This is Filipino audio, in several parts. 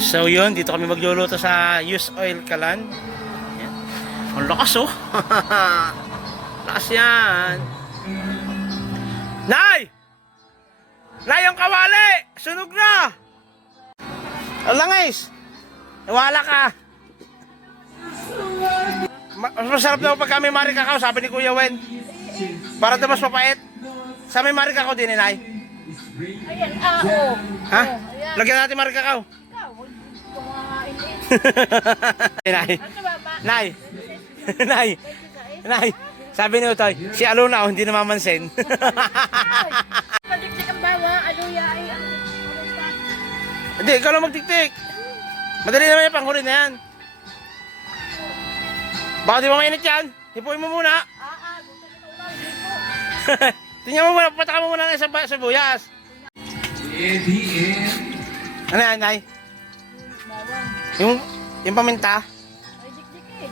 So yun, dito kami magluluto sa used oil kalan. Yan. Ang lakas oh. Lakas yan. Nay! Nay, yung kawali! Sunog na! Alangis! Nawala ka! Mas masarap daw pag kami marikakaw, sabi ni Kuya Wen. Para daw mas mapait. Sa may marikakaw din, Nay. Ayan, oo. Ha? Ayan. Lagyan natin marikakaw. Ikaw, kumain eh. Nay. Ano ba, ma? Nay. Nay. Nay. Sabi ni Utoy, si Aluna oh, hindi namamansin. Madikdik ang bawa, aluya ay ang... Hindi, ikaw lang magtiktik. Madali naman yung panghuli na yan. Baka di ba mainit yan? Hipuin mo muna. Gusto ko ulang dito. Tingnan mo muna, pataka mo muna ng isang sibuyas. Ano yan, Nay? Bawang. Yung paminta. Ay, dikdik eh.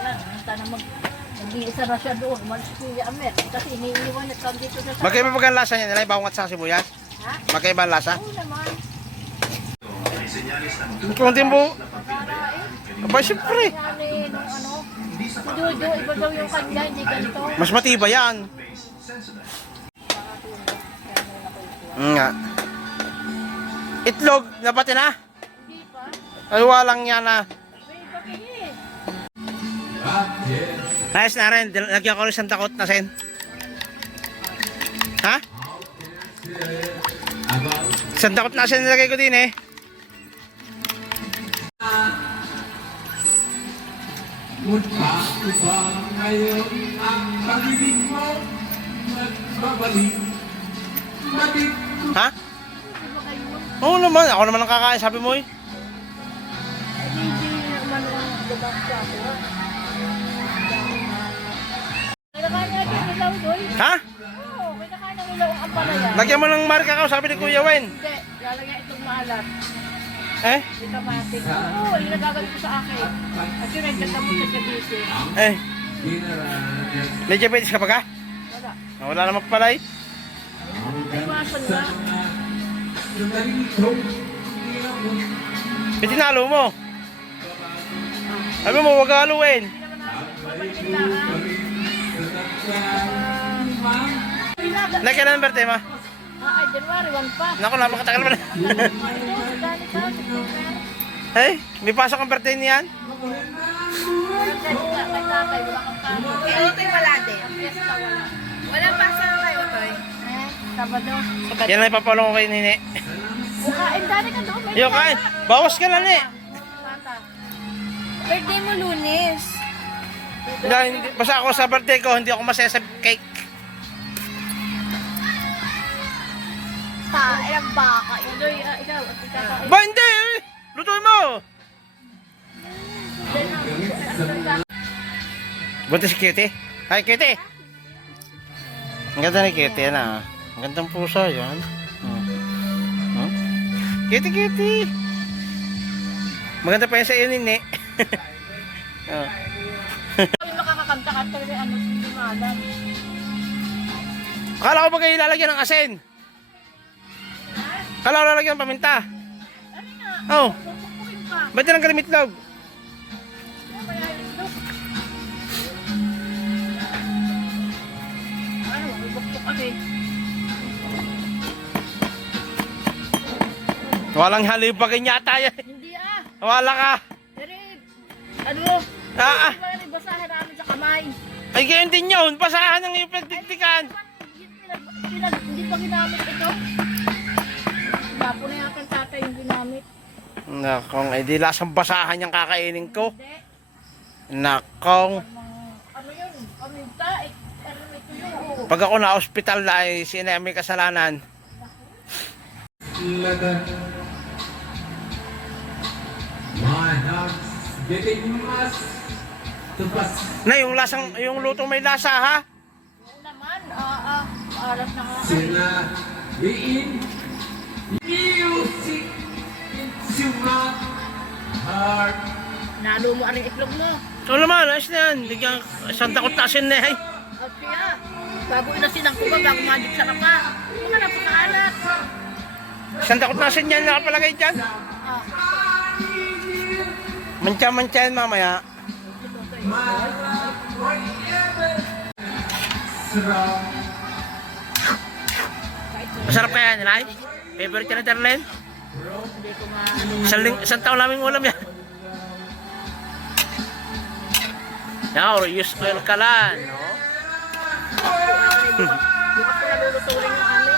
Yan, hanta na mag-iisa na siya doon. Umalis ko yung amet. Kasi iniiwan at kang dito sa... Magkaiba pag ang lasa niya, Nay, bawang at saka sibuyas. Ha? Magkaiba ang lasa. Oo naman. Kunting buo. Para eh. Aba, siyempre. Nung ano, si Jojo, iba daw yung kanya, hindi ganito. Mas matibay yan. Nga. Itlog, napati na. Hindi pa. Ay, walang yan na. May pakihi. Ayos na rin, lagyan ko rin isang takot na sen. Ha? Isang takot na sen nilagay ko din eh. Mula ba ngayon ang pag-ibig mo nagbabalik? Bakit Ha? Di ba kayo? Oo naman, ako naman ang kakain, sabi mo eh. Hindi naman ang lubak sa ako. Kinakain niya yung ilaw doy. Ha? Oo, kinakain ng ilaw ang palaya. Lagyan mo ng marka sabi ni Kuya Wen. Hindi, lalagyan itong maalat. Eh? Hindi kamatik. Oo, yung nagagawin ko sa akin. At yun, nagdagamot sa diabetes. Eh. May diabetes ka pa ka? Wala. Wala naman pala eh. May iwasan nga. Itinalo mo. Sabi mo, huwag haluin. Hindi naman natin. Nagkailan ng birthday mo? Ay, January 1 pa. Naku, napakatagal mo na. Eh, may pasok ang birthday niyan? Kay Otoy wala din. Walang pasa na kay Otoy. Sabado. Yan lang ipapalong ko kay Nini. Kain dali ka doon. Yo, kain. Bawas ka lang eh. Birthday mo Lunes. Basta ako sa birthday ko, hindi ako masaya sa cake. Ilang baka. Otoy, ikaw. Ba, hindi eh. Lutuin mo. Bunta si Kitty. Hi, Kitty. Ang ganda ni Kitty, yan ah. Ang gandang pusa, yan. Kitty, Kitty. Maganda pa yan sa iyo, Nini. Yung makakakanta ka talaga ano, hindi maalam. Akala ko ba kayo lalagyan ng asin? Akala ko lalagyan ng paminta. Ano na? Oh, Pupukin pa. ba't yan ang kalimitlog? Ano kaya ito? Ano, ibuktok kasi. Walang halibagin yata yan. Hindi Wala ka. Pero, ano? Ah, ah. Wala rin basahan namin sa kamay. Ay, ganyan din yun. Basahan ng iyong pagtiktikan. Hindi pa ginamit ito. Bapo na yata ang tatay yung ginamit. Nakong, eh di lasang basahan yung kakainin ko. Hindi. Nakong, Ano yun? Paminta. Ano may tuyo. pag ako na ospital na ay sino may kasalanan. My heart's getting mas tupas. Na yung lasang, yung lutong may lasa ha? Oo naman. Maalat na nga. Sinabihin music into my heart. Nalo mo ang itlog mo. So naman, ayos na yan. Bigyan, isang takot na asin na eh. At kaya, Bago inasinang ko ba, bago magic sa kapa. Mga napakaalat. Isang takot na asin yan nakapalagay dyan. Ah, Mantsa-mantsa yan mamaya. Sarap. Masarap kaya yan, Nay? Favorite ka na, Darlene? hindi ko nga... Isang taon namin ulam yan. Now, use oil kalan, no? Bukas ko naluluto rin yung ano